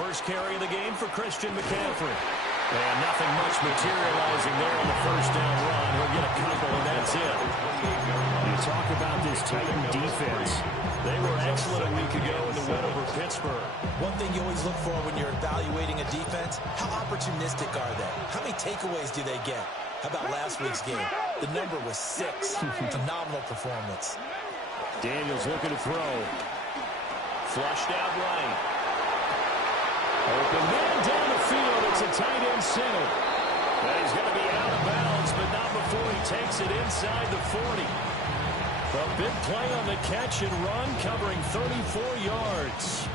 first carry of the game for Christian McCaffrey. And nothing much materializing there on the first down run. He'll get a couple, and that's it. You talk about this Titan defense. They were excellent a week ago in the win over Pittsburgh. One thing you always look for when you're evaluating a defense, how opportunistic are they? How many takeaways do they get? How about last week's game? The number was 6. Phenomenal performance. Daniels looking to throw. Flushed out right. Open man down the field. It's a tight end center. And he's going to be out of bounds, but not before he takes it inside the 40. A big play on the catch and run, covering 34 yards.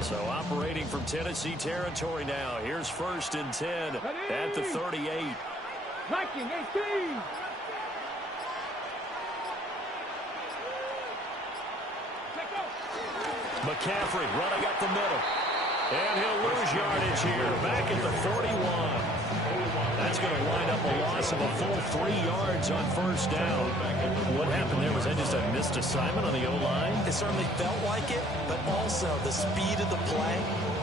So operating from Tennessee territory now. Here's 1st and 10 at the 38. 19-18. McCaffrey running up the middle. And he'll lose yardage here. Back at the 41. That's going to wind up a loss of a full 3 yards on first down. What happened there? Was that just a missed assignment on the O-line? It certainly felt like it, but also the speed of the play.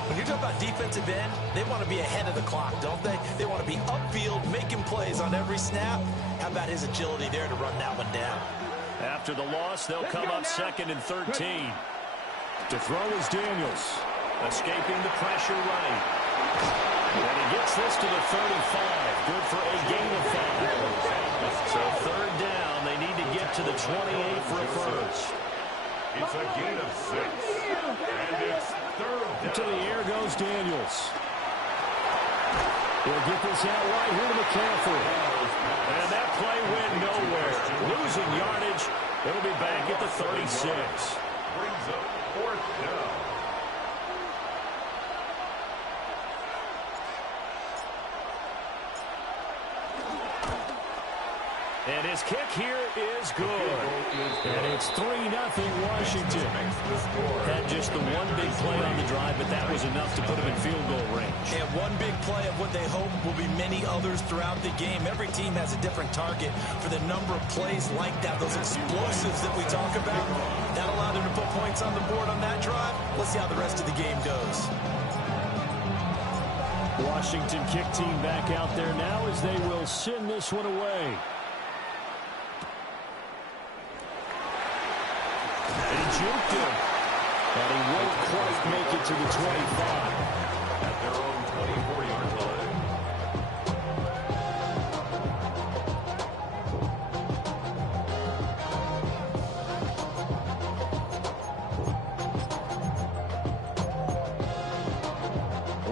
When you're talking about defensive end, they want to be ahead of the clock, don't they? They want to be upfield, making plays on every snap. How about his agility there to run that one down? After the loss, they'll come up 2nd and 13. To throw is Daniels. Escaping the pressure right. And he gets this to the 35. Good for a gain of 5. So 3rd down. They need to get to the 28 for a first. It's a gain of 6. And it's 3rd down. To the air goes Daniels. He'll get this out right here to McCaffrey. And that play went nowhere. Losing yardage. It'll be back at the 36. Brings up 4th down. And his kick here is good. And it's 3-0 Washington. Had just the one big play on the drive, but that was enough to put him in field goal range. And one big play of what they hope will be many others throughout the game. Every team has a different target for the number of plays like that, those explosives that we talk about. That allowed them to put points on the board on that drive. Let's see how the rest of the game goes. Washington kick team back out there now as they will send this one away. He juked him. And he won't quite make it to the 25. At their own 24-yard line.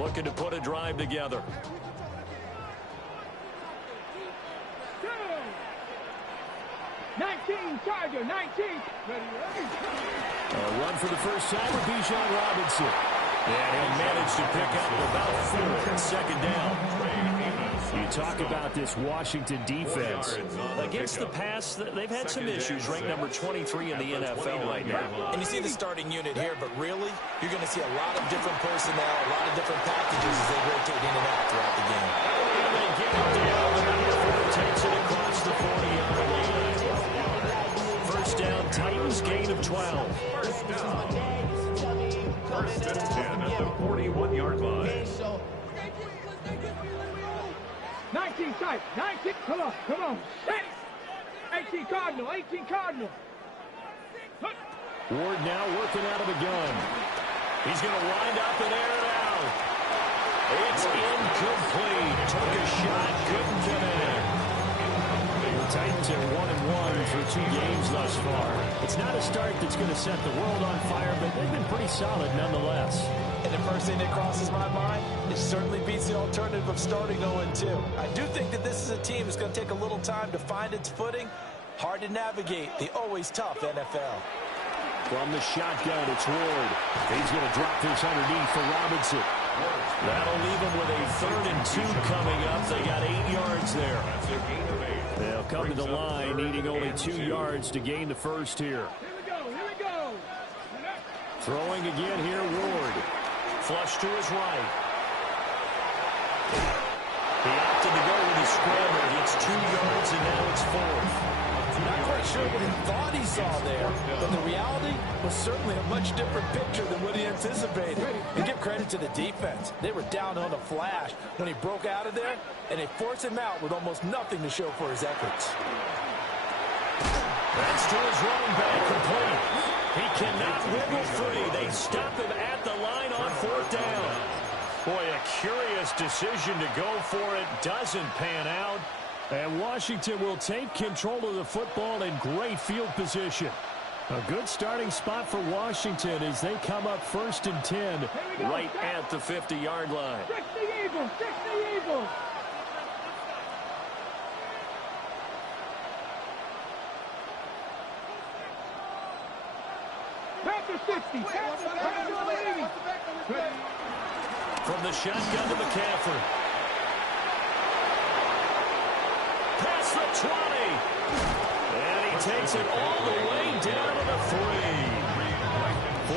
Looking to put a drive together. Charger, 19. A run for the first time with Bijan Robinson. And he'll manage to pick up about 4 2nd down. You talk about this Washington defense. Against the pass, they've had some issues. Ranked number 23 in the NFL right now. And you see the starting unit here, but really, you're going to see a lot of different personnel, a lot of different packages as they rotate in and out throughout the game. And they get it down. The number 4 takes it across the 40-yard line. First down, Titans, gain of 12. First down. 1st and 10 at the 41-yard line. 19 tight. 19. Come on. 18 Cardinal. 18 Cardinal. Ward now working out of the gun. He's going to wind up and air it out. It's incomplete. Took a shot, couldn't connect. The Titans are 1-1 through 2 games thus far. It's not a start that's going to set the world on fire, but they've been pretty solid nonetheless. And the first thing that crosses my mind, it certainly beats the alternative of starting 0-2. I do think that this is a team that's going to take a little time to find its footing. Hard to navigate the always tough NFL. From the shotgun, it's Ward. He's going to drop this underneath for Robinson. That'll leave them with a 3rd and 2 coming up. They got 8 yards there. That's a gain of 8. They'll come to the line, needing only 2 yards to gain the first here. Here we go. Throwing again here, Ward. flush to his right. He opted to go with his scramble. It's 2 yards, and now it's 4th. Not quite sure what he thought he saw there, but the reality was certainly a much different picture than what he anticipated. And give credit to the defense. They were down on a flash when he broke out of there, and they forced him out with almost nothing to show for his efforts. That's to his running back, complete. He cannot wiggle free. They stop him at the line on 4th down. Boy, a curious decision to go for it. Doesn't pan out. And Washington will take control of the football in great field position. A good starting spot for Washington as they come up 1st and 10. Right at the 50-yard line. 60 Eagles, 60 Eagles. Back to 60. From the shotgun to McCaffrey. Past the 20. And he takes it all the way down to the 3.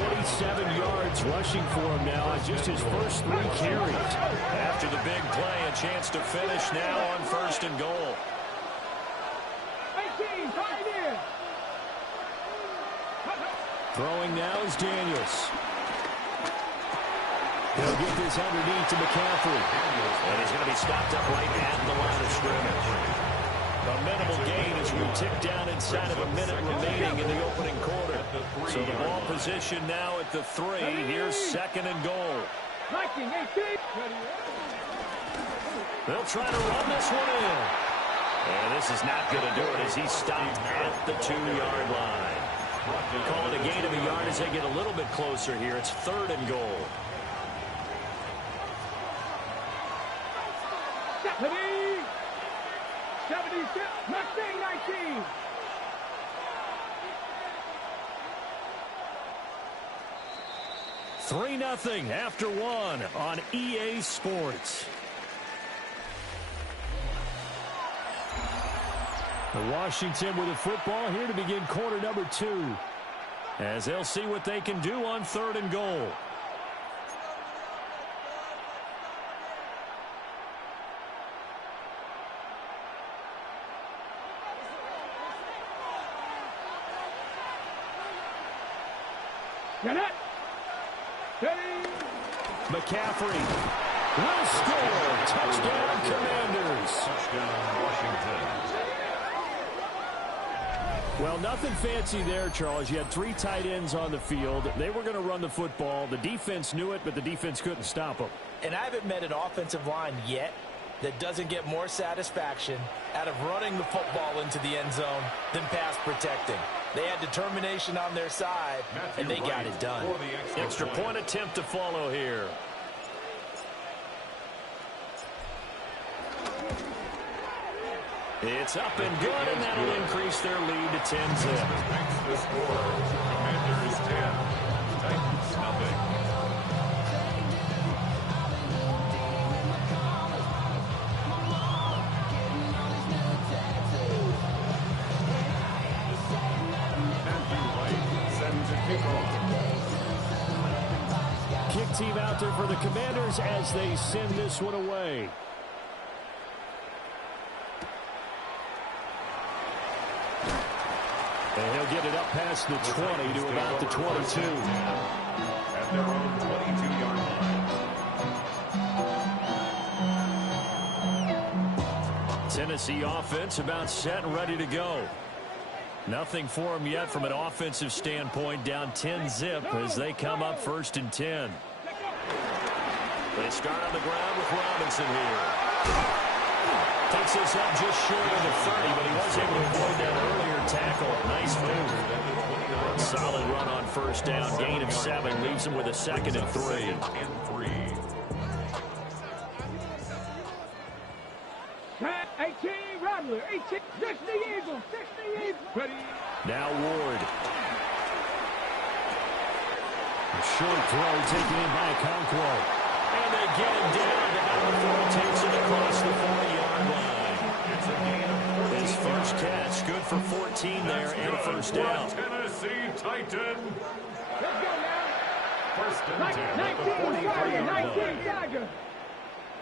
47 yards rushing for him now on just his first 3 carries. After the big play, a chance to finish now on 1st and goal. 18, right in. Throwing now is Daniels. He'll get this underneath to McCaffrey. And he's going to be stopped up right at the line of scrimmage. A minimal gain as we tick down inside of a minute remaining in the opening quarter. So the ball position now at the 3. Here's 2nd and goal. 19, 18. They'll try to run this one in. And this is not going to do it as he's stopped at the 2-yard line. Call it a gain of a yard as they get a little bit closer here. It's 3rd and goal. 76, 19. 3-0 after 1 on EA Sports. Washington with the football here to begin quarter number 2. As they'll see what they can do on 3rd and goal. Get it. McCaffrey will score. Touchdown, Commanders. Touchdown, Washington. Well, nothing fancy there, Charles. You had 3 tight ends on the field. They were going to run the football. The defense knew it, but the defense couldn't stop them. And I haven't met an offensive line yet that doesn't get more satisfaction out of running the football into the end zone than pass protecting. They had determination on their side, and they got it done. Extra point attempt to follow here. It's up and good, and that'll increase their lead to 10-zip. Makes the score. Commanders 10, Titans nothing. Kick team out there for the Commanders as they send this one away. And he'll get it up past the 20 to about the 22. At their own 22-yard line. Tennessee offense about set and ready to go. Nothing for them yet from an offensive standpoint, down 10-zip as they come up 1st and 10. They start on the ground with Robinson here. Takes this up just short of the 30, but he was able to avoid that earlier tackle. Nice move. Solid run on 1st down, gain of 7, leaves him with a 2nd and 3. 18, Rattler, 18, 60 Eagles, 60 Eagles. Now Ward. A short throw taken in by Conquo. And they get him down. The throw takes it across the 40-yard line. It's a gain of 14. His first catch, good for 14 there and a 1st down. Tennessee Titan. Let's go now. First and 10. 19 Tiger.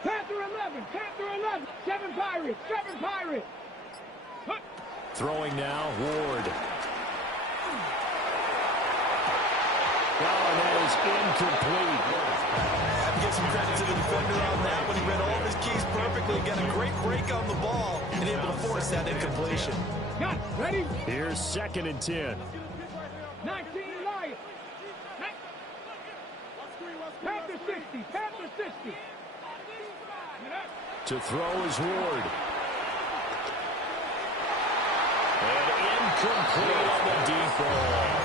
Panther 11. Panther 11. 7 Pirates. 7 Pirates. Throwing now, Ward. And that is incomplete. I have to give some credit to the defender on that when he read all of his keys perfectly. Got a great break on the ball and able to force that incompletion. Got ready. Here's 2nd and 10. 19 Lions. Panther 60. Panther 60. To throw is Ward. And incomplete on the deep ball.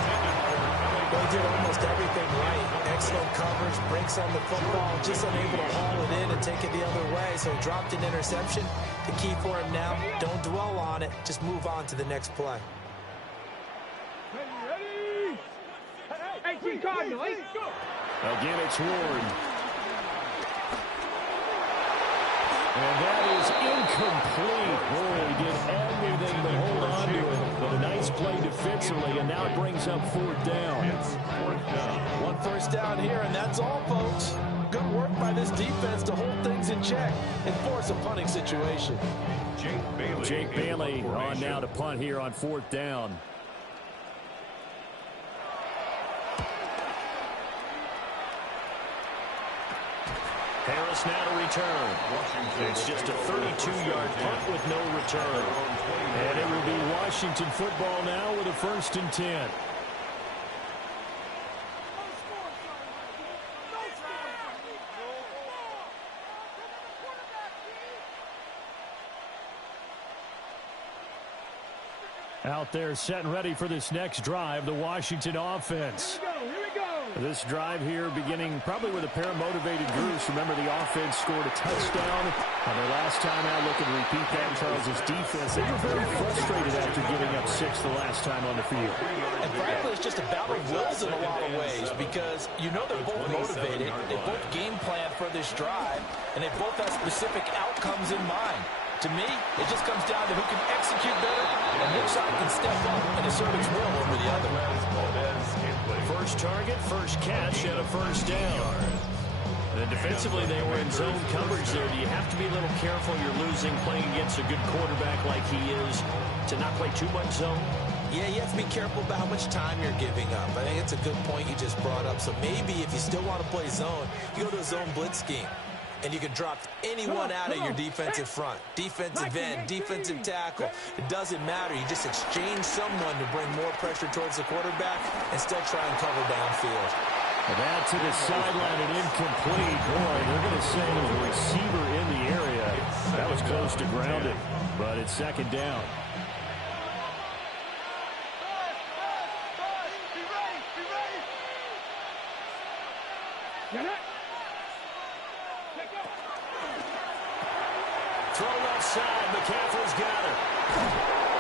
They did almost everything right. Excellent coverage, breaks on the football, just unable to haul it in and take it the other way. So he dropped an interception. The key for him now, don't dwell on it. Just move on to the next play. Ready. 18 Cardinal. 8. Again, it's Ward. And that is incomplete. Boy, he did everything to hold on to it. But a nice play defensively, and now it brings up 4th down. One first down here, and that's all, folks. Good work by this defense to hold things in check and force a punting situation. Jake Bailey on now to punt here on 4th down. Harris now to return. It's just a 32-yard punt with no return. And it will be Washington football now with a 1st and 10. Out there set and ready for this next drive, the Washington offense. Here we go. This drive here beginning probably with a pair of motivated groups. Remember, the offense scored a touchdown on their last time out. Looking to repeat that. Charles' defense, they were very frustrated after giving up 6 the last time on the field. And frankly, it's just a battle of wills in a lot of ways because you know they're both motivated. They both game plan for this drive, and they both have specific outcomes in mind. To me, it just comes down to who can execute better and which side can step up and assert its will over the other. First target, first catch, and a 1st down. And defensively, they were in zone coverage there. Do you have to be a little careful? You're losing playing against a good quarterback like he is to not play too much zone? Yeah, you have to be careful about how much time you're giving up. I think it's a good point you just brought up. So maybe if you still want to play zone, you go to a zone blitz scheme. And you can drop anyone out of your defensive front. Defensive end, defensive tackle. It doesn't matter. You just exchange someone to bring more pressure towards the quarterback and still try and cover downfield. And that to the sideline and incomplete. Boy, they're going to say the receiver in the area. That was close to grounded, but it's 2nd down. Get it. Throw left side. McCaffrey's got it.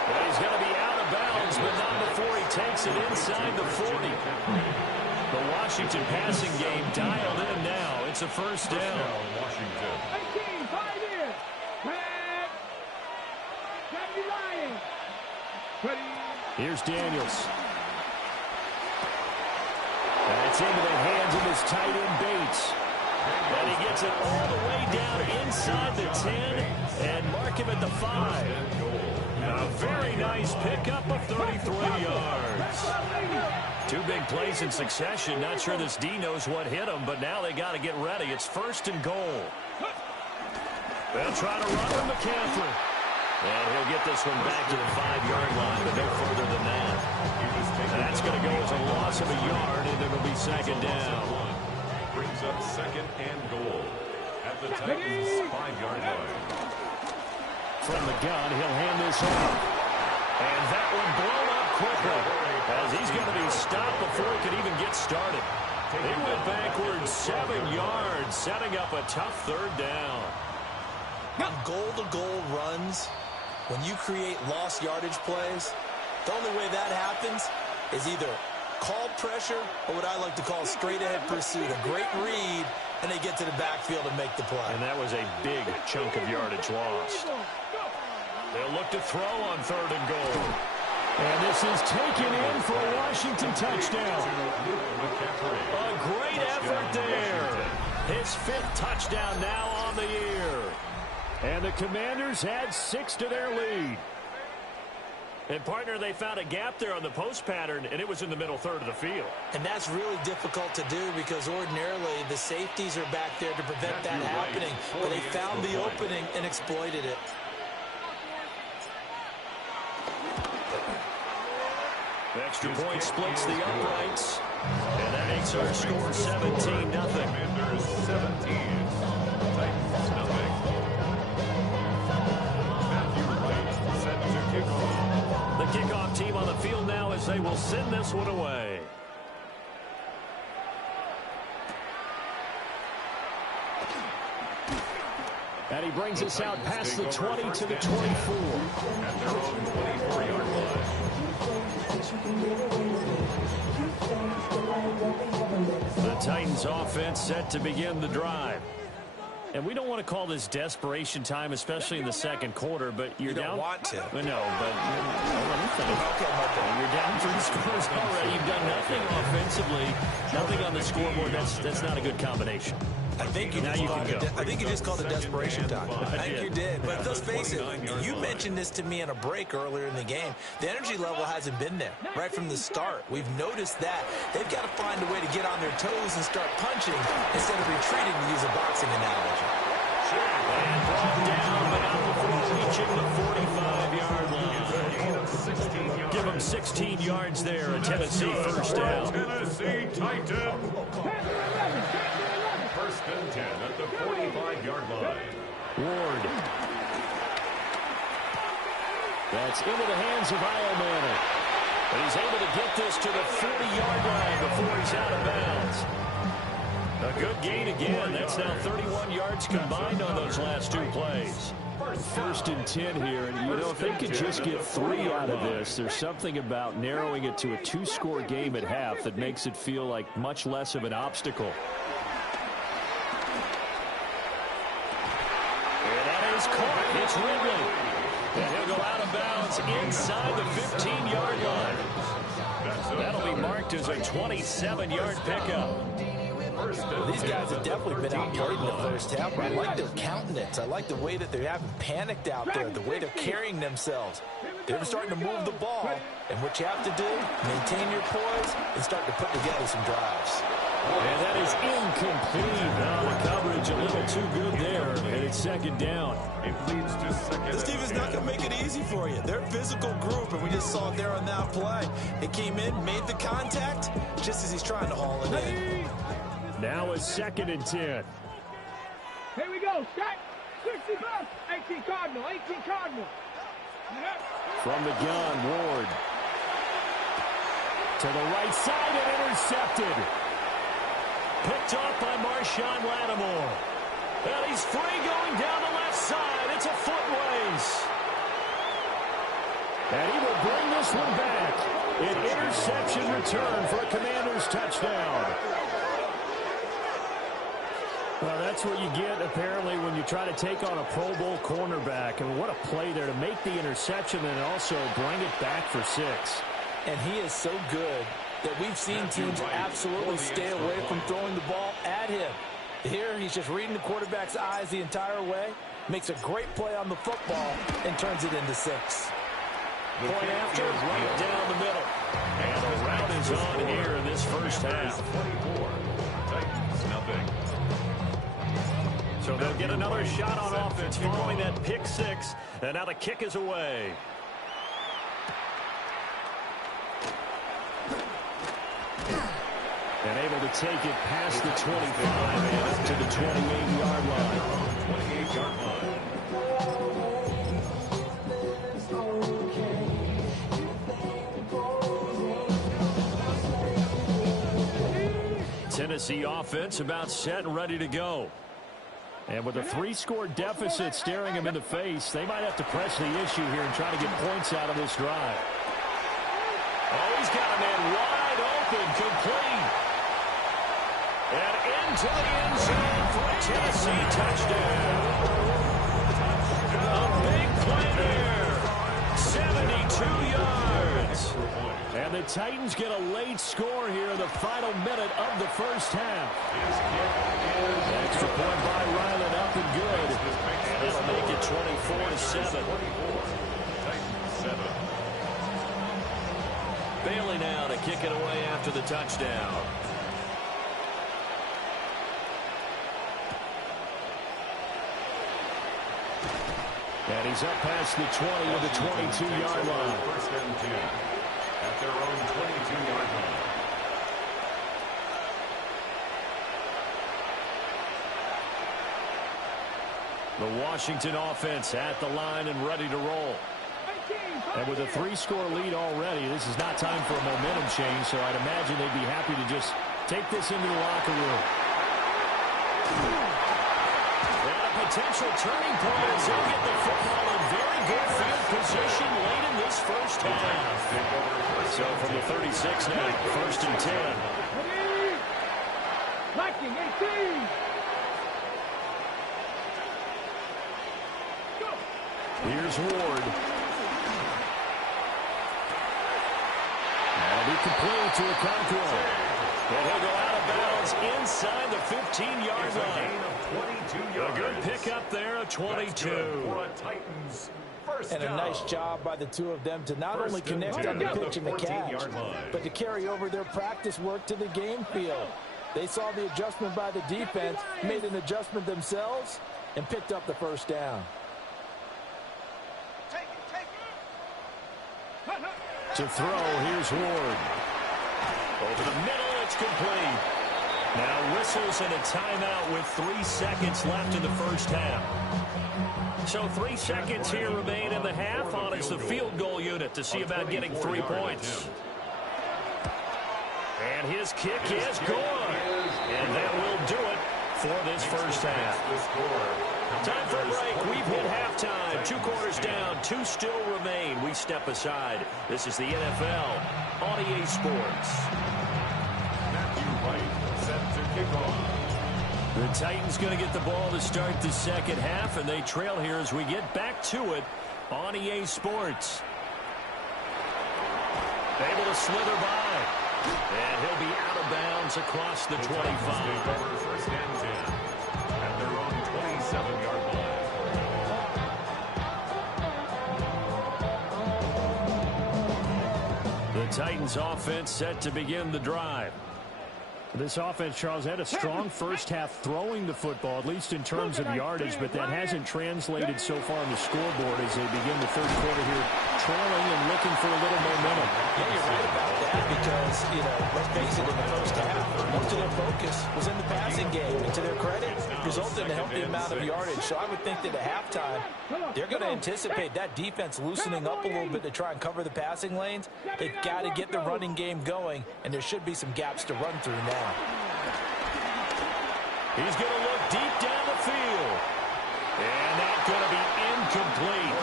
But he's going to be out of bounds, but not before he takes it inside the 40. The Washington passing game dialed in now. It's a 1st down. 18, 5 in. Red. Deputy Lions. Ready. Here's Daniels. That's into the hands of his tight end Bates. And he gets it all the way down inside the 10 and mark him at the 5. A very nice pickup of 33 yards. 2 big plays in succession. Not sure this D knows what hit him, but now they got to get ready. It's 1st and goal. They'll try to run with McCaffrey. And he'll get this one back to the 5-yard line, but no further than that. And that's going to go as a loss of a yard, and it'll be 2nd down. Brings up 2nd and goal at the Titans' 5-yard line. From the gun, he'll hand this off. And that one blown up quickly as he's going to be stopped before he could even get started. He went backwards 7 yards, setting up a tough 3rd down. On goal-to-goal runs, when you create lost yardage plays, the only way that happens is either call pressure or what I like to call straight-ahead pursuit. A great read, and they get to the backfield and make the play. And that was a big chunk of yardage lost. They'll look to throw on 3rd and goal. And this is taken in for a Washington touchdown. A great effort there. His 5th touchdown now on the year. And the Commanders add 6 to their lead. And, partner, they found a gap there on the post pattern, and it was in the middle third of the field. And that's really difficult to do because ordinarily the safeties are back there to prevent that happening. But they found the opening and exploited it. The extra point splits the uprights. And that makes our score 17-0. Commanders 17. Titans nothing. Matthew Wright set to kick off. The kickoff team on the field now as they will send this one away. And he brings us out past the 20 to the 24. At their own 24-yard line. The Titans offense set to begin the drive. And we don't want to call this desperation time, especially in the second quarter, but you're down. You don't want to. Well, no, but you're down 3 scores already. You've done nothing offensively, nothing on the scoreboard. That's not a good combination. I think you just called it desperation time. I think you did. But let's face it, you mentioned this to me in a break earlier in the game. The energy level hasn't been there right from the start. We've noticed that. They've got to find a way to get on their toes and start punching instead of retreating, to use a boxing analogy. And brought down, but not before reaching the 45-yard line. Give them 16 yards there, a Tennessee first down. Tennessee Titans. First and 10 at the 45-yard line. Ward. That's into the hands of Manning. But he's able to get this to the 40-yard line before he's out of bounds. A good gain again. That's now 31 yards combined on those last 2 plays. First and 10 here, and if they could just get 3 out of this, there's something about narrowing it to a 2-score game at half that makes it feel like much less of an obstacle. Caught. It's Ridley. And he'll go out of bounds inside the 15-yard line. That'll be marked as a 27-yard pickup. These guys have definitely been outplayed in the first half, but I like their countenance. I like the way that they haven't panicked out there, the way they're carrying themselves. They're starting to move the ball, and what you have to do, maintain your poise and start to put together some drives. And that is incomplete. Now the coverage a little too good there, and it's second down. It leads to second. This team is not going to make it easy for you. They're a physical group, and we just saw it there on that play. It came in, made the contact, just as he's trying to haul it in. Now a second and 10. Here we go. Set. 60 bucks. 18 Cardinal. 18 Cardinal. From the gun, Ward. To the right side and intercepted. Picked off by Marshawn Lattimore. And he's free going down the left side. It's a foot race. And he will bring this one back. An interception return for a Commanders touchdown. Well, that's what you get, apparently, when you try to take on a Pro Bowl cornerback. And what a play there to make the interception and also bring it back for 6. And he is so good that we've seen teams absolutely stay away from throwing the ball at him. Here, he's just reading the quarterback's eyes the entire way, makes a great play on the football, and turns it into 6. Point after, right down the middle. And the route is on here in this first half. 24. Titans nothing. So they'll get another shot on offense following that pick 6. And now the kick is away. And able to take it past the 25 and up to the 28-yard line. 28-yard line. Tennessee offense about set and ready to go. And with a 3-score deficit staring him in the face, they might have to press the issue here and try to get points out of this drive. Oh, he's got a man wide open, complete. And into the end zone for a Tennessee touchdown. A big play there. 72 yards. And the Titans get a late score here in the final minute of the first half. Extra point by Ryland, up and good. And that'll make it 24-7. Bailey now to kick it away after the touchdown. And he's up past the 20 to the 22-yard line. First and 10 at their own 22-yard line. The Washington offense at the line and ready to roll. And with a 3-score lead already, this is not time for a momentum change, so I'd imagine they'd be happy to just take this into the locker room. And a potential turning point as they'll get the football in very good field position late in this first half. So from the 36 now, first and 10. Lacking 18. Here's Ward. That'll be complete to Okonkwo. And he'll go out of bounds inside the 15-yard line. A good pickup there of 22. And a nice job by the two of them to not only connect on the pitch and the catch, but to carry over their practice work to the game field. They saw the adjustment by the defense, made an adjustment themselves, and picked up the first down. To throw, here's Ward. Over the middle, it's complete. Now whistles and a timeout with 3 seconds left in the first half. So 3 seconds here remain in the half on it's the field goal unit to see about getting 3 points. And his kick is good. And that will do it for this first half. Time for a break. We've hit halftime. 2 quarters down. 2 still remain. We step aside. This is the NFL on EA Sports. Matthew Wright set to kick off. The Titans going to get the ball to start the second half, and they trail here as we get back to it on EA Sports. Able to slither by. And he'll be out of bounds across the 25. First and 10 at their own 27-yard line. The Titans offense set to begin the drive. This offense, Charles, had a strong first half throwing the football, at least in terms of yardage, but that hasn't translated so far on the scoreboard as they begin the third quarter here, trailing and looking for a little momentum. Yeah, you're right about that because, let's face it, in the first half, most of their focus was in the passing game. And to their credit, resulted in a healthy amount of yardage. So I would think that at halftime, they're going to anticipate that defense loosening up a little bit to try and cover the passing lanes. They've got to get the running game going, and there should be some gaps to run through now. He's going to look deep down the field. And that's going to be incomplete.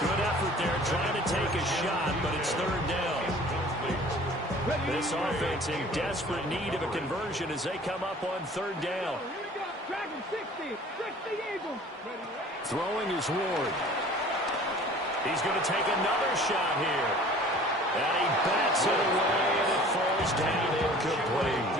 Good effort there trying to take a shot, but it's third down. This offense in desperate need of a conversion as they come up on third down. Throwing is Ward. He's going to take another shot here. And he bats it away, and it falls down incomplete.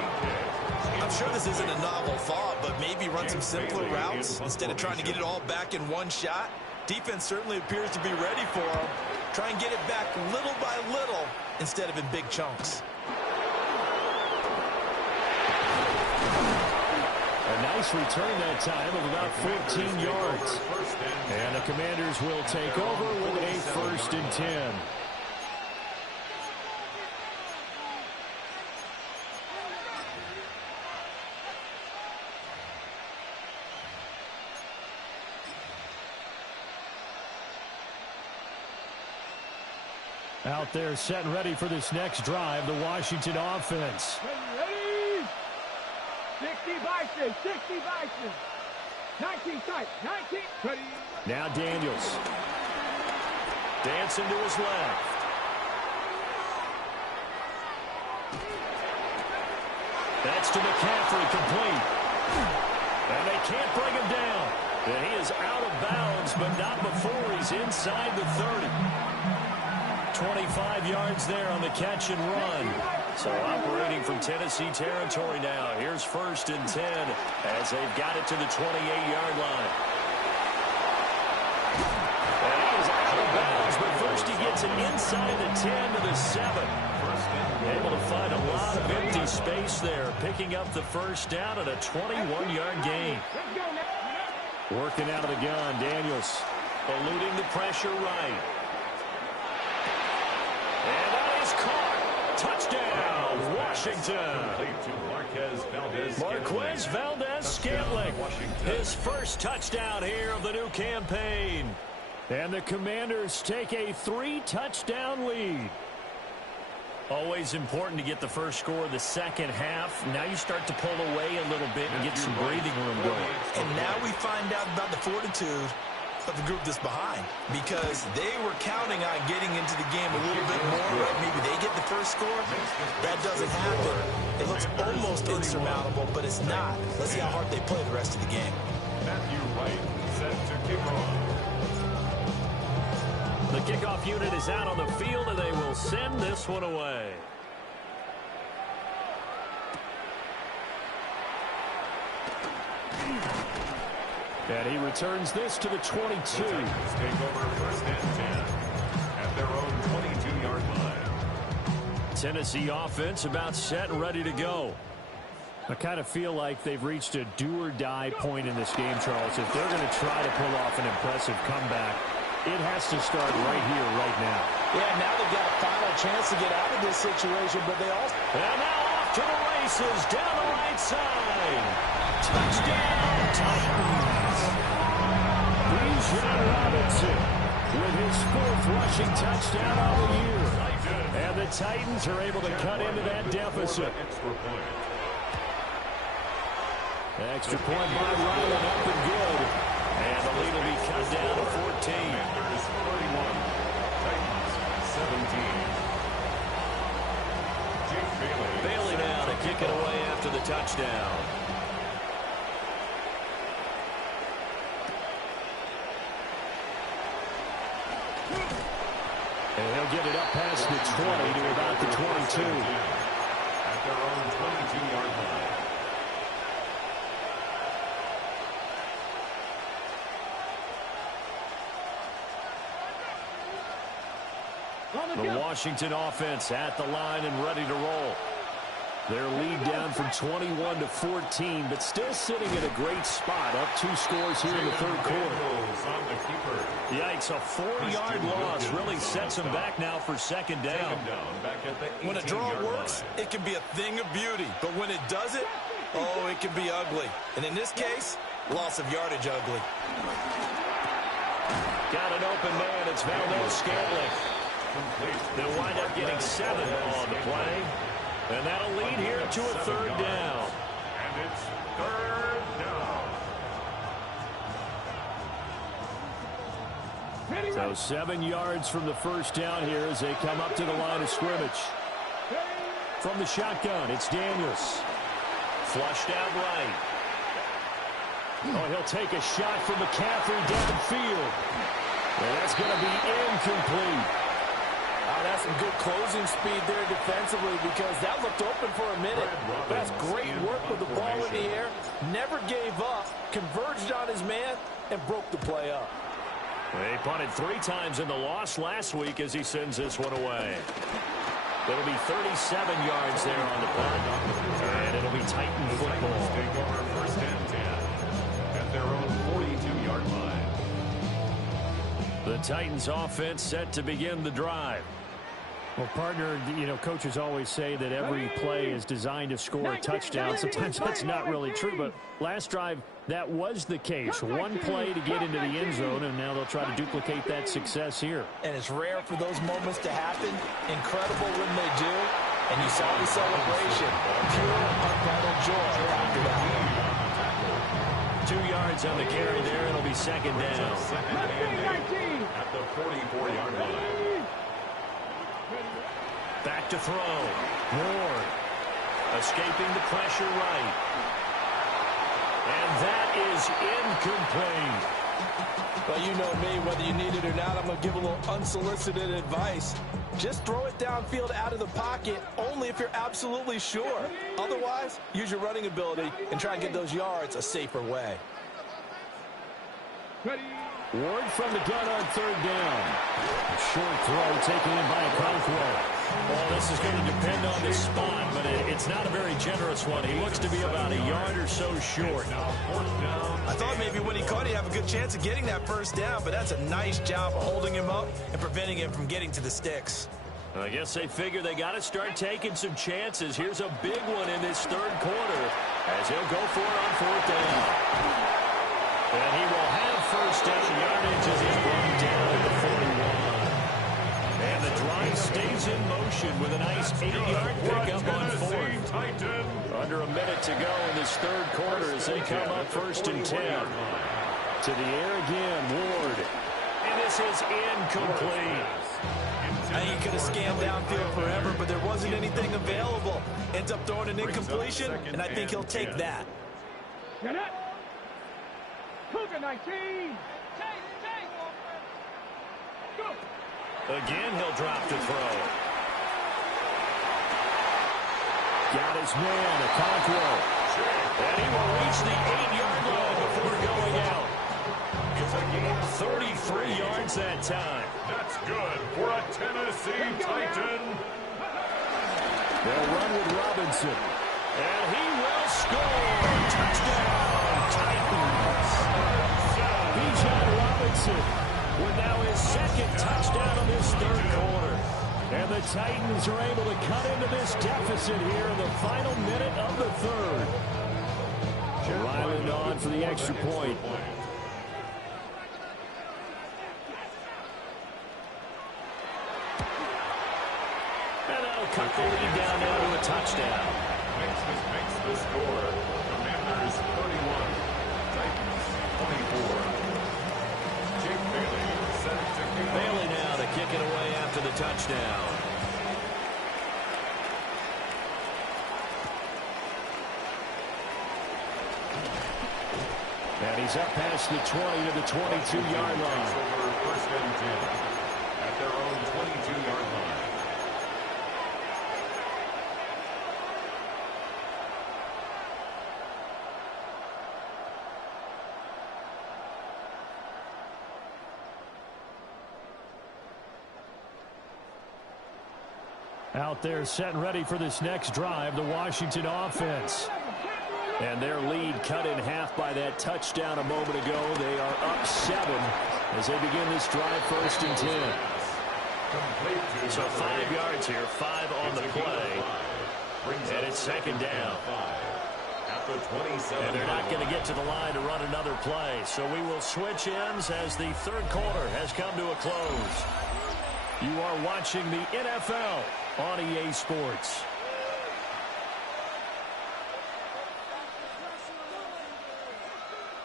I'm sure this isn't a novel thought, but maybe run some simpler routes instead of trying to get it all back in one shot. Defense certainly appears to be ready for him. Try and get it back little by little instead of in big chunks. A nice return that time of about 14 yards. And the Commanders will take over with a first and 10. Out there set and ready for this next drive, the Washington offense. Ready? 60 Vikings, 60 Vikings. 19 tight, 19. Ready? Now Daniels. Dancing to his left. That's to McCaffrey, complete. And they can't bring him down. And he is out of bounds, but not before he's inside the 30. 25 yards there on the catch and run. So operating from Tennessee territory now. Here's 1st and 10 as they've got it to the 28-yard line. And he is out of bounds, but first he gets it inside the 10 to the 7. Able to find a lot of empty space there, picking up the first down at a 21-yard gain. Working out of the gun, Daniels eluding the pressure right. And that is caught. Touchdown, Washington. Marquez Valdez-Scantling, his first touchdown here of the new campaign. And the Commanders take a 3-touchdown lead. Always important to get the first score of the second half. Now you start to pull away a little bit and get some breathing room going. And now we find out about the fortitude of the group that's behind, because they were counting on getting into the game a little bit more, right? Maybe they get the first score. That doesn't happen. It looks almost insurmountable, but it's not. Let's see how hard they play the rest of the game. Matthew Wright set to kick off. The kickoff unit is out on the field, and they will send this one away. And he returns this to the 22. The Titans take over 1st and 10 at their own 22-yard line. Tennessee offense about set and ready to go. I kind of feel like they've reached a do-or-die point in this game, Charles. If they're going to try to pull off an impressive comeback, it has to start right here, right now. Yeah, now they've got a final chance to get out of this situation, but they also... And now off to the races, down the right side. Touchdown, Titans. Bijan Robinson with his 4th rushing touchdown of the year. And the Titans are able to cut into that deficit. Extra point by Ryland, up and good. And the lead will be cut down to 14. Commanders 31, Titans 17. Jake Bailey now to kick it away after the touchdown. And he'll get it up past the 20 to about the 22. At their own 22-yard line. The Washington offense at the line and ready to roll. Their lead down from 21 to 14, but still sitting in a great spot. Up 2 scores here in the 3rd quarter. Yikes, a 4-yard loss really sets them back now for 2nd down. When a draw works, it can be a thing of beauty. But when it doesn't, oh, it can be ugly. And in this case, loss of yardage ugly. Got an open man. It's Valdez-Scantling. They'll wind up getting 7 on the play. And that'll lead here to a 3rd down. And it's 3rd down. So 7 yards from the first down here as they come up to the line of scrimmage. From the shotgun, it's Daniels. Flushed out right. Oh, he'll take a shot from McCaffrey downfield. And that's going to be incomplete. That's some good closing speed there defensively, because that looked open for a minute. That's great work with the ball in the air. Never gave up, converged on his man, and broke the play up. They punted 3 times in the loss last week as he sends this one away. It'll be 37 yards there on the punt. And it'll be Titan football. Take over 1st and 10 at their own 42-yard line. The Titans offense set to begin the drive. Well, partner, you know, coaches always say that every play is designed to score a touchdown. Sometimes that's not really true, but last drive, that was the case. 1 play to get into the end zone, and now they'll try to duplicate that success here. And it's rare for those moments to happen. Incredible when they do. And you saw the celebration. Pure, unbridled joy after that. 2 yards on the carry there. It'll be 2nd down. At the 44-yard line. Back to throw. Ward escaping the pressure right. And that is incomplete. Well, you know me, whether you need it or not, I'm going to give a little unsolicited advice. Just throw it downfield out of the pocket, only if you're absolutely sure. Otherwise, use your running ability and try and get those yards a safer way. Ward from the gun on third down. A short throw taken in by Okonkwo. Well, this is going to depend on the spot, but it's not a very generous one. He looks to be about a yard or so short. I thought maybe when he caught, he'd have a good chance of getting that first down, but that's a nice job of holding him up and preventing him from getting to the sticks. I guess they figure they got to start taking some chances. Here's a big one in this third quarter as he'll go for it on fourth down. And he will have first down yardage as he's brought down at the 41. And the drive stays in motion with a nice 8-yard pickup on fourth. Under a minute to go in this third quarter as they come up first and 10. To the air again, Ward. And this is incomplete. I think he could have scanned downfield forever, but there wasn't anything available. Ends up throwing an incompletion, and I think he'll take that. Get it. Cougar 19. Go. Again, he'll drop the throw. Got his man, Okonkwo. And he will reach the 8-yard line before going out. It's a game 33 yards that time. That's good for a Tennessee Titan. They'll run with Robinson. And he will score. Touchdown, Titans. Bijan Robinson With now his second touchdown of this third quarter. And the Titans are able to cut into this deficit here in the final minute of the third. Ryland on for the extra point. And that'll cut the lead down now to a touchdown. Makes the score. Commanders 31. Titans 24. Jake Bailey set to kick off. Bailey now to kick it away after the touchdown. And he's up past the 20 to the 22-yard line. Over first and 10 at their own 22-yard line. Out there set and ready for this next drive, the Washington offense. And their lead cut in half by that touchdown a moment ago. They are up 7 as they begin this drive first and 10. So 5 yards here, 5 on the play. And it's second down. And they're not going to get to the line to run another play. So we will switch ends as the third quarter has come to a close. You are watching the NFL on EA Sports.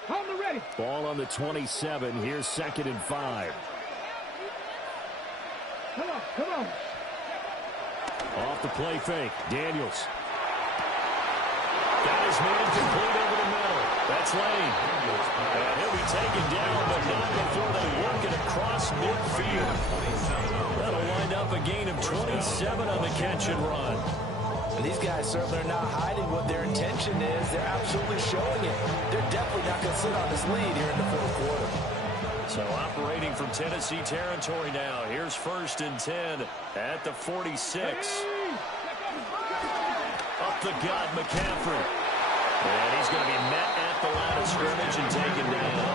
Hold it ready. Ball on the 27. Here's second and 5. Come on, come on. Off the play fake. Daniels. Got his man complete over the middle. That's Lane. And he'll be taken down, but not before they work it across midfield. That'll wind up a gain of 27 on the catch and run. And these guys certainly are not hiding what their intention is. They're absolutely showing it. They're definitely not going to sit on this lead here in the fourth quarter. So operating from Tennessee territory now. Here's first and 10 at the 46. Up the gut, McCaffrey. And he's going to be met at the line of scrimmage and taken down.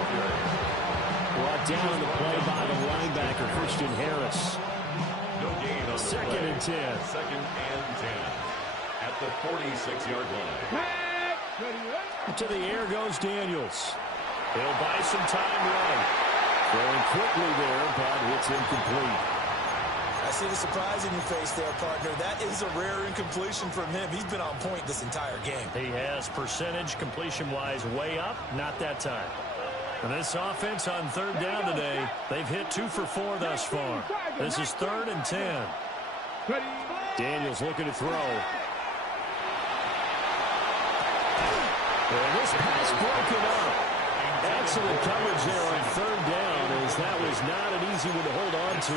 Brought down on the play by the linebacker, Christian Harris. No gain on the Second play. and 10. Second and 10 at the 46-yard line. To the air goes Daniels. He'll buy some time running. Throwing quickly there, but it's incomplete. I see the surprise in your face there, partner. That is a rare incompletion from him. He's been on point this entire game. He has percentage completion-wise way up, not that time. And this offense on third down today, they've hit 2 for 4 thus far. This is third and 10. Daniels looking to throw. And this pass broken up. That's excellent coverage there on third down, as that was not an easy one to hold on to.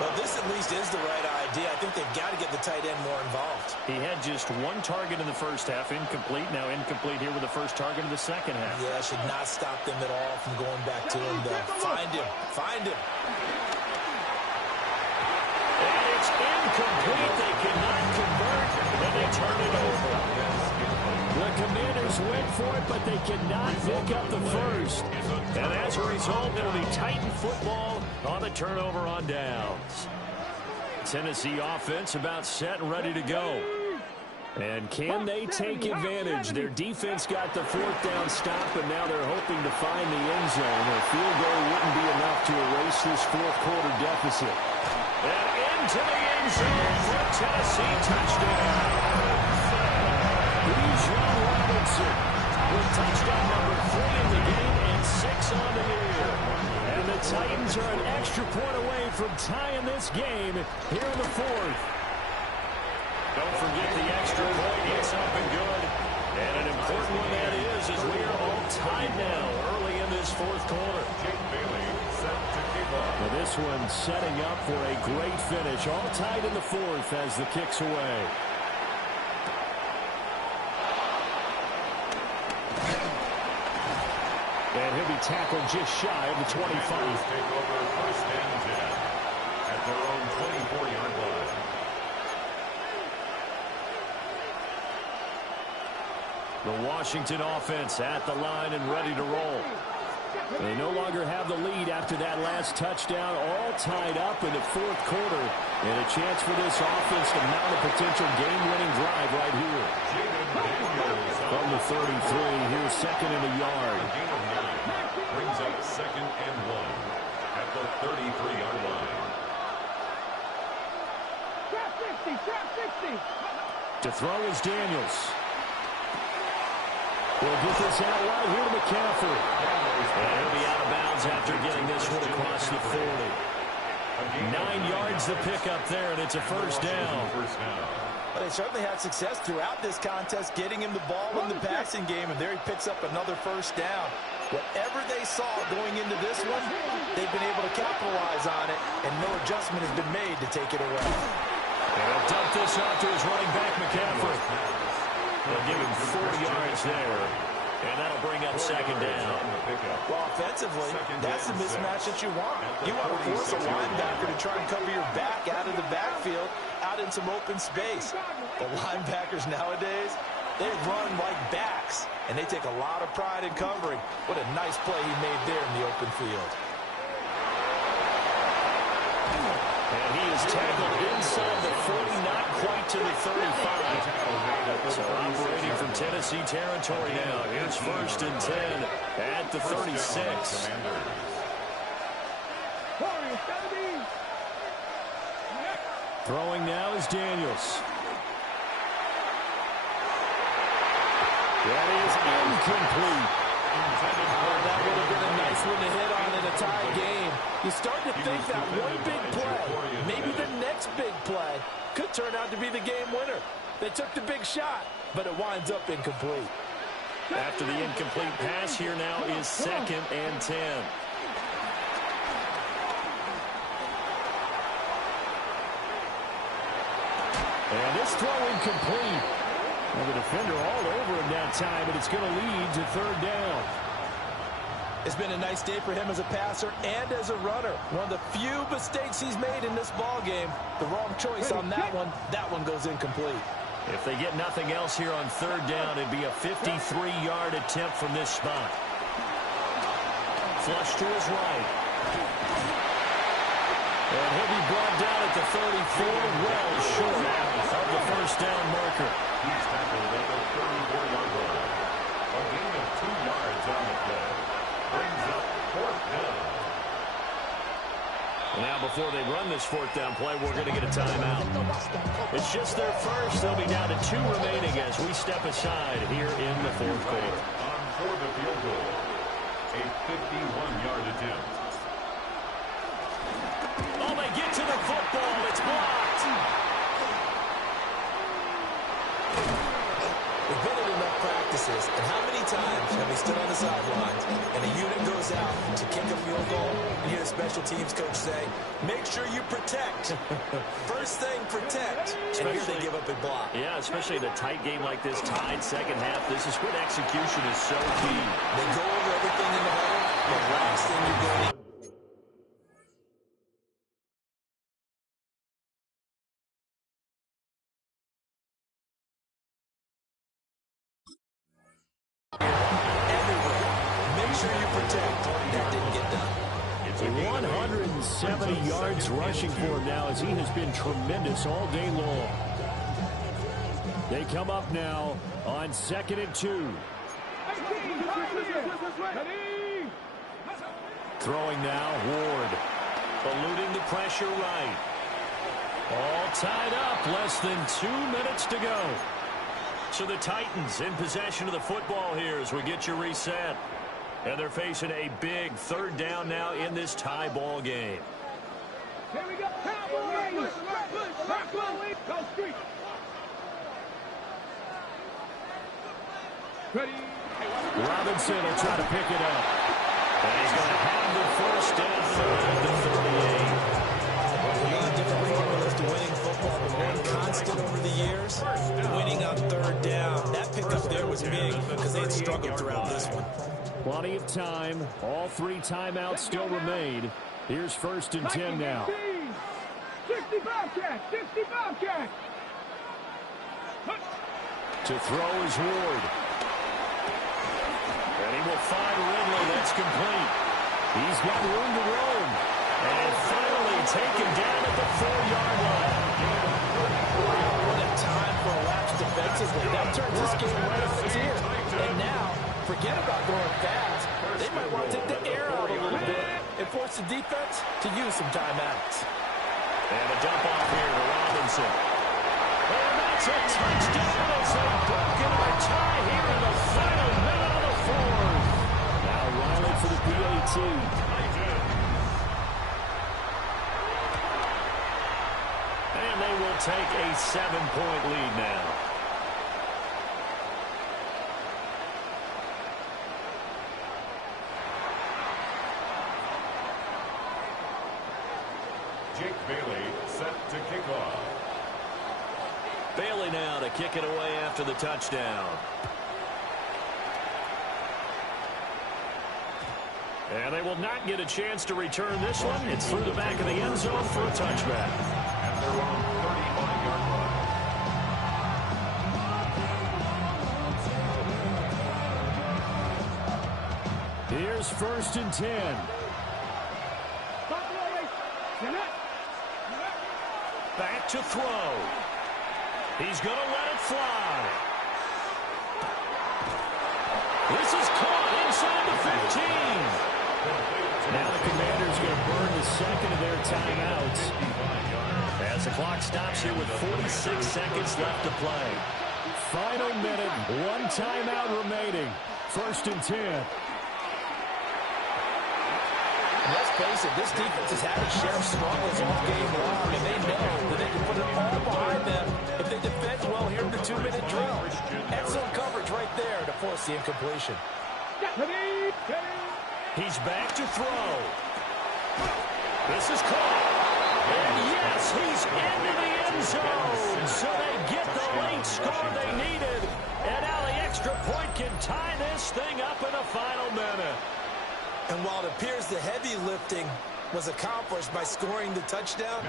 Well, this at least is the right idea. I think they've got to get the tight end more involved. He had just one target in the first half, incomplete. Now incomplete here with the first target of the second half. Yeah, should not stop them at all from going back to him, though. Find him. Find him. And it's incomplete. They cannot convert, and they turn it over. The Commanders went for it, but they cannot pick up the first. And as a result, it'll be Titan football on the turnover on downs. Tennessee offense about set and ready to go. And can they take advantage? Their defense got the fourth down stop, and now they're hoping to find the end zone. A field goal wouldn't be enough to erase this fourth quarter deficit. And into the end zone for a Tennessee touchdown. John Robinson with touchdown number 3 in the game and 6 on the year. And the Titans are an extra point away from tying this game here in the fourth. Don't forget the extra point. It's up and good. And an important one that is, as we are all tied now early in this fourth quarter. Well, this one setting up for a great finish. All tied in the fourth as the kick's away. And he'll be tackled just shy of the 25. Take over first and 10 at their own 24-yard line. The Washington offense at the line and ready to roll. They no longer have the lead after that last touchdown, all tied up in the fourth quarter. And a chance for this offense to mount a potential game-winning drive right here. From the 33, here's second and a yard. Brings up second and 1 at the 33-yard line. Trap 60. To throw is Daniels. We'll get this out wide here to McCaffrey. And he'll be out of bounds after getting this one across the 40. 9 yards the pickup there, and it's a first down. Well, they certainly had success throughout this contest, getting him the ball in the passing game, and there he picks up another first down. Whatever they saw going into this one, they've been able to capitalize on it, and no adjustment has been made to take it away. And he'll dump this off to his running back, McCaffrey. They'll give him 40 yards there, and that'll bring up second down. Well, offensively, that's the mismatch that you want. You want to force a linebacker to try and cover your back out of the backfield, out in some open space. The linebackers nowadays, they run like backs, and they take a lot of pride in covering. What a nice play he made there in the open field. And he is tackled inside the 40, not quite to the 35. So operating from Tennessee territory now. Here's first and 10 at the 36. Throwing now is Daniels. That is incomplete. That would have been a nice one to hit on in a tie game. You start to think that one big play, maybe the next big play, could turn out to be the game winner. They took the big shot, but it winds up incomplete. After the incomplete pass, here now is second and 10. And this throw incomplete. And the defender all over him that time, but it's going to lead to third down. It's been a nice day for him as a passer and as a runner. One of the few mistakes he's made in this ball game. The wrong choice on that one. That one goes incomplete. If they get nothing else here on third down, it'd be a 53-yard attempt from this spot. Flush to his right. And he'll be brought down at the 34, well short of the first down marker. He's tackled at the 34-yard line. A gain of 2 yards on the play. Brings up fourth down. Now, before they run this fourth down play, we're going to get a timeout. It's just their first. They'll be down to 2 remaining as we step aside here in the fourth quarter. On for the field goal. A 51-yard attempt. Oh, they get to the football. It's blocked. We've been in enough practice emphasis. And how many times have we stood on the sidelines and a unit goes out to kick a field goal and hear the special teams coach say, make sure you protect. First thing, protect. And here they give up a block. Yeah, especially in a tight game like this, tied second half. This is when execution is so key. They go over everything in the huddle. The last thing you're going to That didn't get done. 170 yards rushing for him now as he has been tremendous all day long. They come up now on 2nd and 2. Throwing now, Ward. Eluding the pressure right. All tied up, less than 2 minutes to go. So the Titans in possession of the football here as we get you reset. And they're facing a big 3rd down now in this tie ball game. Here we go. Cowboys. Go street. Ready. Robinson will try to pick it up. And he's going to have the first down at the 38. A lot of different formulas to winning football, but one constant over the years, winning on 3rd down. That pickup there was big because they had struggled throughout this one. Plenty of time. All 3 timeouts still remain. Here's 1st and 10 now. 65 catch. To throw is Ward. And he will find Ridley. That's complete. He's got room to roam. And finally taken down at the 4-yard line. What a time for a lapse defensively. That turns this game right on its ear. And now, forget about going fast. They might want to take the air out a little bit and force the defense to use some timeouts. And a dump off here to Robinson. And that's a touchdown as they've broken our tie here in the final minute of the 4th. Now Riley for the PAT. And they will take a 7-point lead now. Jake Bailey set to kick off. Bailey now to kick it away after the touchdown. And they will not get a chance to return this one. It's through the back of the end zone for a touchback. And they're on 35-yard line. Here's 1st and 10. Back to throw. He's going to let it fly. This is caught inside the 15. Now the Commanders going to burn the 2nd of their timeouts. As the clock stops here with 46 seconds left to play. Final minute, 1 timeout remaining. 1st and 10. Let's face it, this defense has had its share of struggles all game long, and they know that they can put it all behind them if they defend well here in the 2-minute drill. Excellent coverage right there to force the incompletion. He's back to throw. This is caught. And yes, he's into the end zone. So they get the late score they needed. And now the extra point can tie this thing up in the final minute. And while it appears the heavy lifting was accomplished by scoring the touchdown,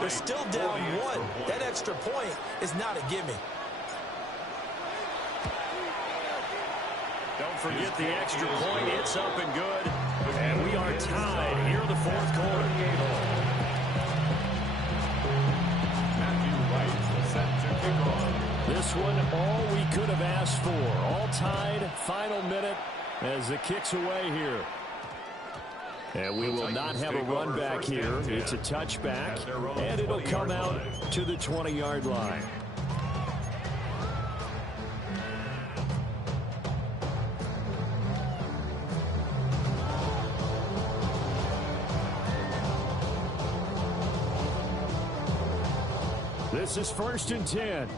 they're still down 1. That extra point is not a gimme. Don't forget the extra point. It's up and good. And we are tied here in the 4th quarter. This one, all we could have asked for. All tied, final minute as the kick's away here. And we will not have a run back here. It's a touchback, and it'll come out to the 20-yard line. This is 1st and 10.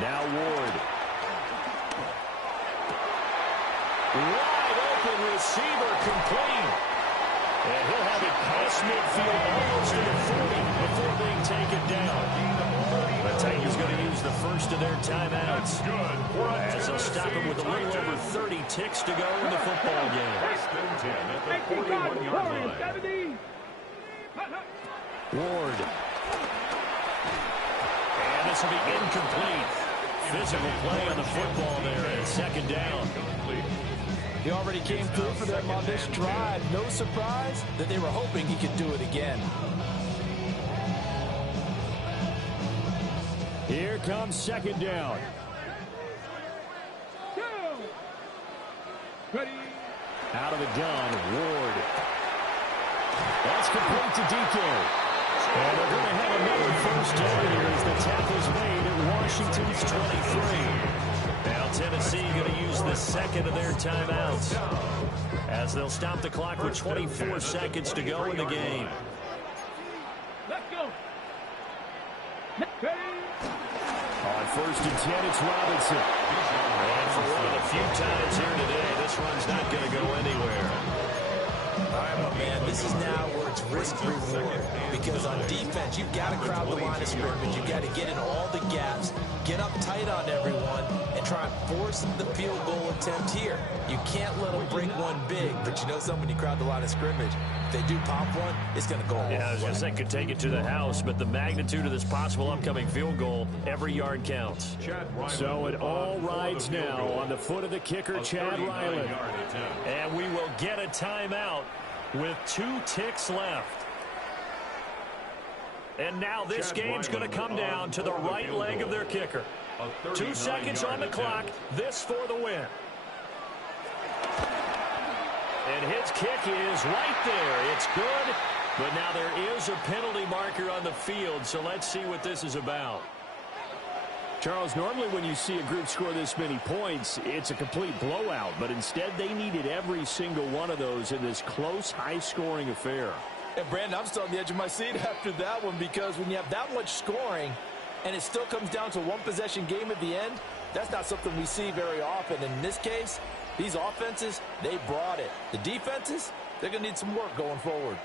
Now Ward. Wide open receiver complete. And he'll have it past midfield almost to the 40 before being taken down. The Titans going to use the first of their timeouts as they'll stop him with a little over 30 ticks to go in the football game. At the 41-yard line. Ward. And this will be incomplete. Physical play on the football there and second down. He already came through for them on this drive. No surprise that they were hoping he could do it again. Here comes second down. Ready. Out of the gun, Ward. That's complete to DK. And they're going to have another first down here as the tackle's made at Washington's 23. Now Tennessee going to use the second of their timeouts as they'll stop the clock with 24 seconds to go in the game. Let's go. Ready. On first and 10, it's Robinson. And for one of the few times here today, this run's not going to go anywhere. All right, my man, this is now where it's risk-reward. Because on defense, you've got to crowd the line of scrimmage. You've got to get in all the gaps, get up tight on everyone, and try and force the field goal attempt here. You can't let them break one big, but you know something, when you crowd the line of scrimmage, if they do pop one, it's going to go a long I was going to say could take it to the house, but the magnitude of this possible upcoming field goal, every yard counts. So it all rides now on the foot of the kicker, Chad Ryland. And we will get a timeout with 2 ticks left. And now this game's going to come down to the right leg of their kicker. 2 seconds on the clock. This for the win. And his kick is right there. It's good. But now there is a penalty marker on the field, so let's see what this is about. Charles, normally when you see a group score this many points, it's a complete blowout. But instead, they needed every single one of those in this close, high-scoring affair. And, Brandon, I'm still on the edge of my seat after that one, because when you have that much scoring and it still comes down to one possession game at the end, that's not something we see very often. And in this case, these offenses, they brought it. The defenses, they're going to need some work going forward.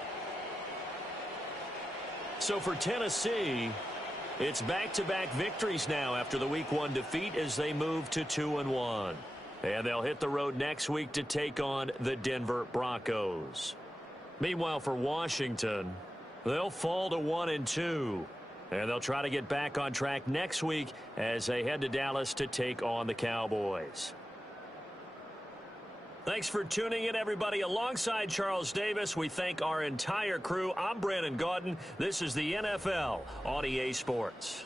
So for Tennessee, it's back-to-back victories now after the Week 1 defeat as they move to 2-1. And they'll hit the road next week to take on the Denver Broncos. Meanwhile, for Washington, they'll fall to 1-2. And they'll try to get back on track next week as they head to Dallas to take on the Cowboys. Thanks for tuning in, everybody. Alongside Charles Davis, we thank our entire crew. I'm Brandon Gaudin. This is the NFL on EA Sports.